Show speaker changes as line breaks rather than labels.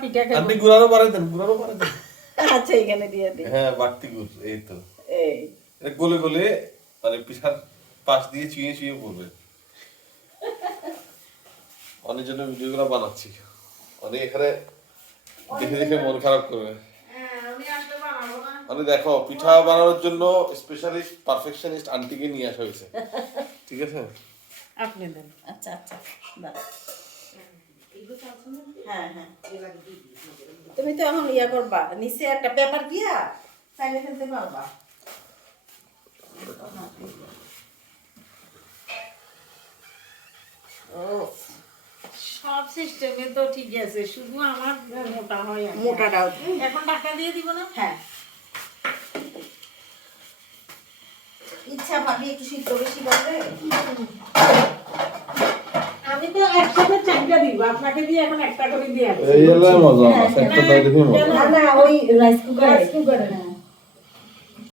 পিঠা
আপনি গুড়ারও পারে দেন গুড়ারও পারে দেন।
আচ্ছা এখানে দিয়ে দিই।
হ্যাঁ বাড়তি গুড় এই তো।
এই।
এটা গলে গলে মানে পিঠার পাশ দিয়ে চুইয়ে চুইয়ে পড়বে। অনেক জন্য ভিডিওগুলো বানাচ্ছি। অনেক এখানে দেখে দেখে মন খারাপ করবে। মানে দেখো পিঠা বানানোর জন্য স্পেশালিস্ট পারফেকশনিস্ট আন্টিকে নিয়ে আসা হয়েছে। ঠিক আছে?
আপনি দেন।
আচ্ছা আচ্ছা। হ্যাঁ হ্যাঁ। তুমি তো এখন ইয়া করবা নিচে একটা পেপার দিয়া চাইলে ফেলতে পারবা। ও।
সব সিস্টেমে তো ঠিক আছে শুধু আমার মোটা হয়।
মোটাটাও।
এখন টাকা দিয়ে দিব না?
হ্যাঁ। ইচ্ছা ভাবি একটু সিদ্ধ বেশি
তো একসাথে চারটা দিব আপনাকে দিয়ে এখন একটা করে দিয়ে।
এই মজা একটা দিয়ে মজা
না না ওই রাইস কুকার
রাইস কুকার